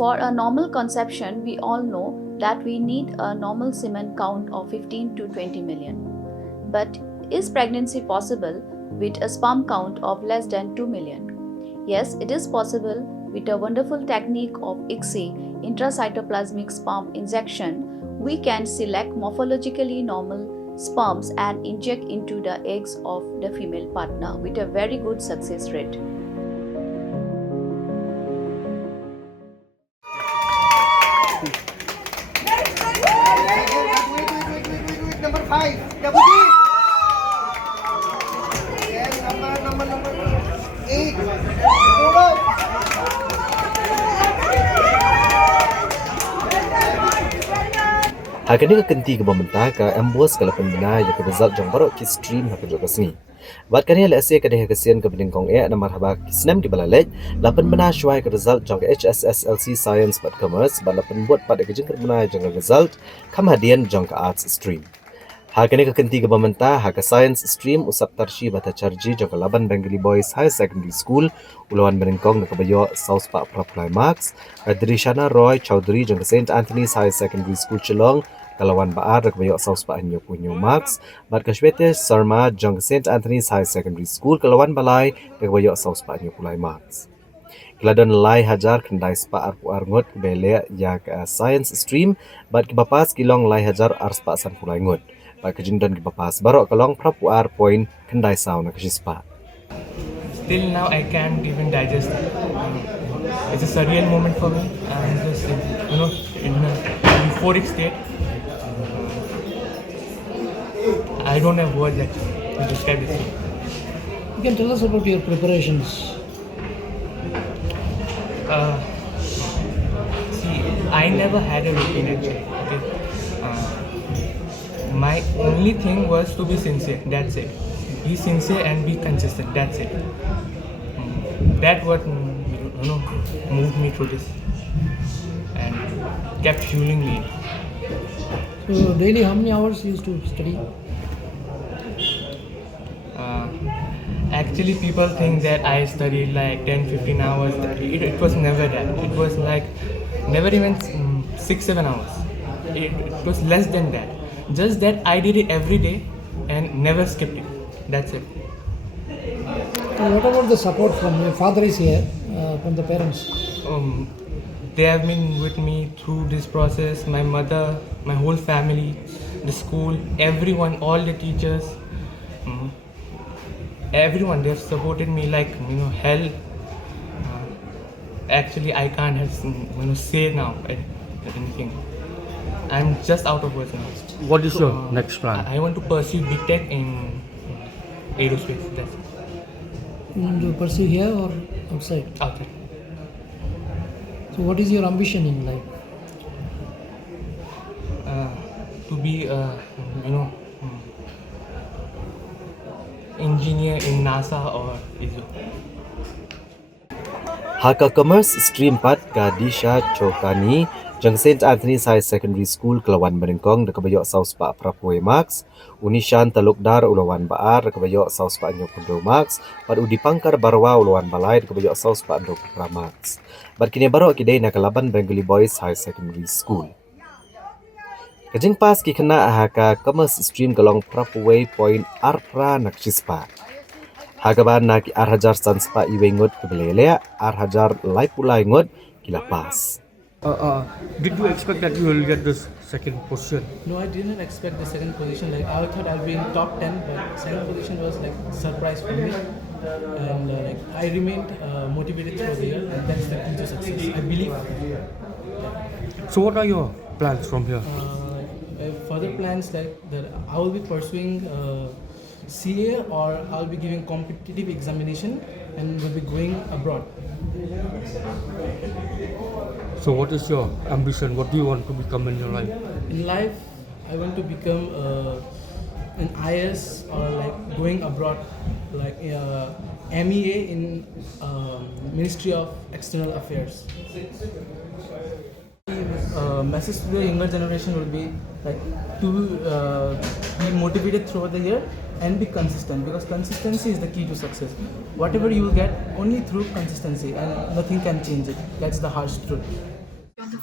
For a normal conception, we all know that we need a normal semen count of 15 to 20 million. But is pregnancy possible with a sperm count of less than 2 million? Yes, it is possible with a wonderful technique of ICSI, intracytoplasmic sperm injection. We can select morphologically normal sperms and inject into the eggs of the female partner with a very good success rate. Number 5, double D. Yes, number 8. Hold Hakani ka kenti ka bamanta ka ambos ka lapan bina ya ka result jong barok ki stream hak jo kasni. Wat kani ala asia ka deha kasian ka binin kong na marhaba kisnam ki balalej lapan bina shwai ka result jong HSSLC Science but Commerce ba lapan buat pada ka jengkat bina jong result kam hadian jong ka arts stream. Hakani ka kenti ka bamanta haka science stream usap tarshi bata charji jong ka laban Bengali Boys High Secondary School ulawan Menengkong na kabayo South Park Praplai Marks Adrishana Roy Chowdhury jong ka St. Anthony's High Secondary School Chilong Kalawan Baar kabayo South Park Anyo Punyo Marks Markashwete Sarma jong ka St. Anthony's High Secondary School Kalawan Balai kabayo South Park Anyo Pulai Marks Keladon lai hajar kendai spa arpu arngot bele ya ka science stream bat kibapas kilong lai hajar arspa san pulai ngot ba kejindon kibapas barok kalong prapu ar point kendai sauna kasispa. Till now I can't even digest it. It's a surreal moment for me. I'm just in a euphoric state. I don't have words actually to describe this. You can tell us about your preparations. See, I never had a routine actually. Okay. My only thing was to be sincere. That's it. Be sincere and be consistent. That's it. That what moved me through this and kept fueling me. So daily, how many hours you used to study? Actually, people think that I studied like 10-15 hours. It was never that. It was like never even 6-7 hours. It was less than that. Just that I did it every day and never skipped it. That's it. And what about the support from your father is here, from the parents? They have been with me through this process. My mother, my whole family, the school, everyone, all the teachers, everyone. They have supported me like hell. Actually, I can't say now anything. I'm just out of words now. What is your next plan? I want to pursue Big Tech in aerospace. That's it. You want to pursue here or outside? Outside. So what is your ambition in life? To be engineer in NASA or ISRO. Haka Commerce Stream 4 ka Disha Chokani jang St. Anthony's High Secondary School Kelawan Menengkong da kabayo South Pa Prapuwe Max Unishan Talukdar Ulawan Baar da kabayo South Pa Anyo Pundo Max pad udi pangkar Barwa Ulawan Balai da kabayo South Pa Ando Pra Max bad kini baro kidai na kalaban Bengali Boys High Secondary School kajing pas ki kena haka Commerce Stream galong Prapuwe Point Arpra Nakshispa Hagaban na ki arhajar sanspa iwengot kebelele arhajar lai pulai ngot kilapas. Did you expect that you will get this second position? No, I didn't expect the second position. Like I thought I'll be in top 10, but second position was like surprise for me. And I remained motivated through the year, and that's the key to success. I believe. So what are your plans from here? Further plans that I will be pursuing CA or I'll be giving competitive examination and will be going abroad. So what is your ambition? What do you want to become in your life? In life, I want to become an IS or like going abroad, like MEA in Ministry of External Affairs. Message to the younger generation will be like to be motivated throughout the year and be consistent, because consistency is the key to success. Whatever you will get only through consistency, and nothing can change it. That's the harsh truth.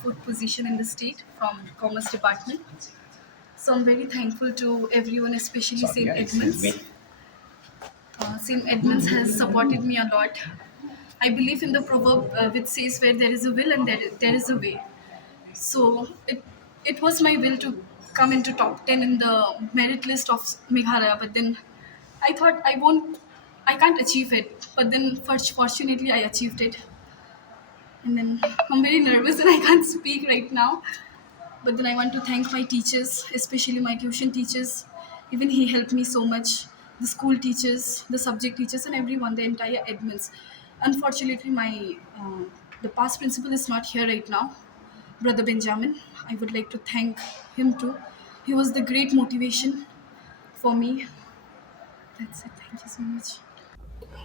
fourth position in the state from Commerce Department. So I'm very thankful to everyone, especially St. Edmunds. St. Edmunds has supported me a lot. I believe in the proverb which says, where there is a will and there is a way. So it was my will to come into top 10 in the merit list of Meghalaya, but then I thought I can't achieve it. But then fortunately I achieved it. And then I'm very nervous and I can't speak right now. But then I want to thank my teachers, especially my tuition teachers. Even he helped me so much. The school teachers, the subject teachers, and everyone, the entire admins. Unfortunately, the past principal is not here right now, Brother Benjamin. I would like to thank him too. He was the great motivation for me. That's it. Thank you so much.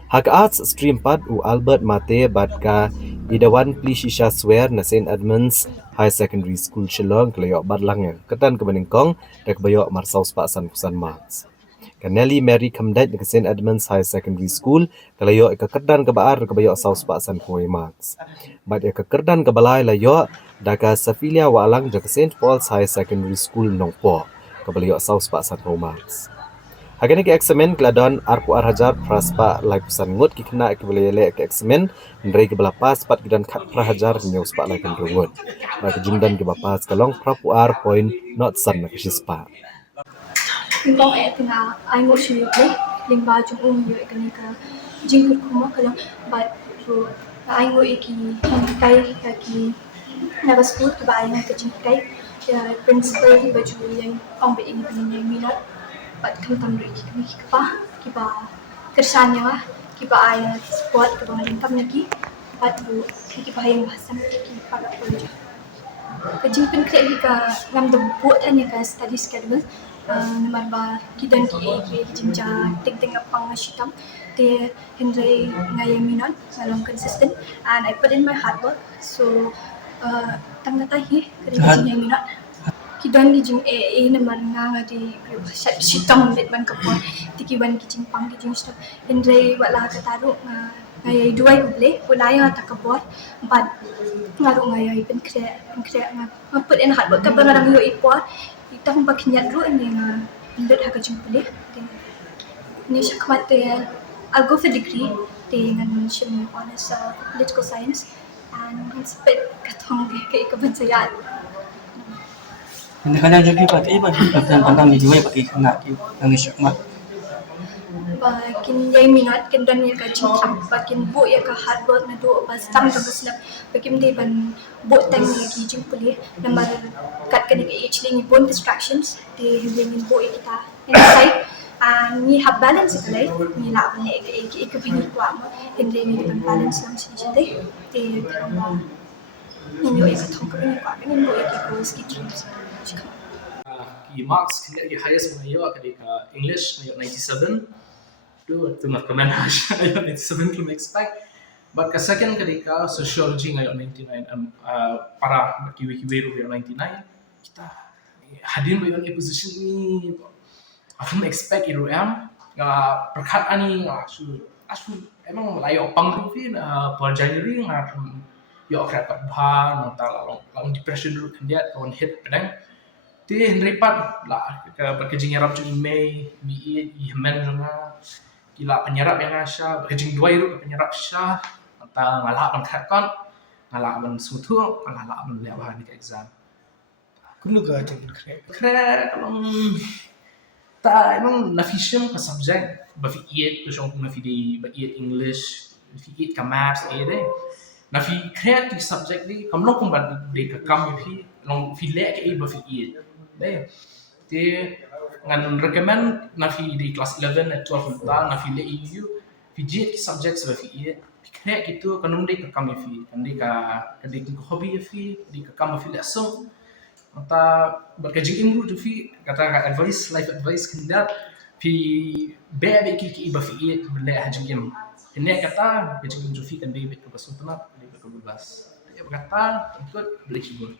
Hak Arts Stream 4 u Albert Mate Batka Idawan Plishisha Swear na St. Edmunds High Secondary School Shillong Klayok Badlang ketan kebeningkong dek bayok marsaus paksan kusan Marks. Kaneli Mary Kamdet ke St. Edmunds High Secondary School Klayok ke kedan ke baar ke bayok saus paksan kuai Marks. Bat ke kedan ke balai layok daka Safilia Walang ke St. Paul's High Secondary School Nongpo ke bayok saus paksan kuai Marks. Hagani ke eksamen keladon arpu arhajar praspa lai pusan ngut ki kena ke belele ke eksamen ndrei ke belapas pat gidan khat prahajar news pa lai kan rungut. Ba ke jumdan ke bapas kalong prapu ar point not san na ke sispa. Kau tengah anggur syuk lingba jung yo ekanika jingkur kuma kalang bat so anggur iki kai ki naga school ke ba ayang ke jingkai principal baju yang ambil ini pening minat bat kentang riki kami kiba kersanya kiba ayah sport ke bangan income lagi bat bu kiba yang bahasa ki pada project kajing pen krek ka ngam de buat hanya ka study schedule nomor ba kidan ki jinja ting apang shitam te hindrai ngai minat along consistent and I put in my hard work so tang tahi kerja yang minat kidan ki jing nomor nga di shitam bet ban kapon tikiwan ki jing pang ki jing shitam hindrai wala ka taru ngai duai uble punaya takabot but ngaru ngai pen krek nga put in hard work ka bangarang yo ipot itang bakinyat ru ini nga indot ha ka jing pulih ni syakmat te I'll go for degree te ngan shim honors political science and spit katong ke kebansayat. Kadang-kadang juga pakai pandang ni juga pakai kena yang syakmat. Bakin yai minat kendan ya ka jingkam bakin bu ya ka hard work na do bas tam tam slap bakin de ban bu time ya ki jing pulih number kat kan ke age ling bon distractions de hingin bu kita inside and we have balance it like ni la ban ke pini kwa mo hinde ni ban balance lang sin jite de karamba ni yo ka thong ka ni kwa ni bu ki goals ki dreams Ki marks kena ki highest ngayo akadika English ngayo 97. Tu nak komen hash ngayo 97 to expect. But ka second kadika sociology ngayo 99 para kiwi-kiwi ngayo 99. Kita hadin ngayon ke position ni aku expect iru nga perkat ani asu emang layo pang rufin per January nga yo krep ba nang long depression ru kandiat on hit pedang ti henripat lah berkejing yarap cu email bi ihmen nga kila penyerap yang asya berkejing dua iru penyerap sya anta ngalah pangkat kon ngalah ban sutu ngalah ban lewah ni exam Kunu ka jeng krek ta emang nafishim ka subject bafiit tu syong nafi di bafiit English bafiit ka maths deh nafi krek di subject di kamlo kung bad de ka kam fi long fi le ke bafiit deh te ngan recommend nafi di class 11 at 12 ta nafi le EU fi jet subjects bafiit krek gitu kanum de ka kam fi kan de ka hobby fi di ka kam fi lesson Mata berkajing imru tu fi kata advice life advice kandidat fi bebe ki iba fi it bele hajing im ini kata kajing tu fi kan bebe ke basu tanap bebe ke bebas dia berkata ikut beli cibur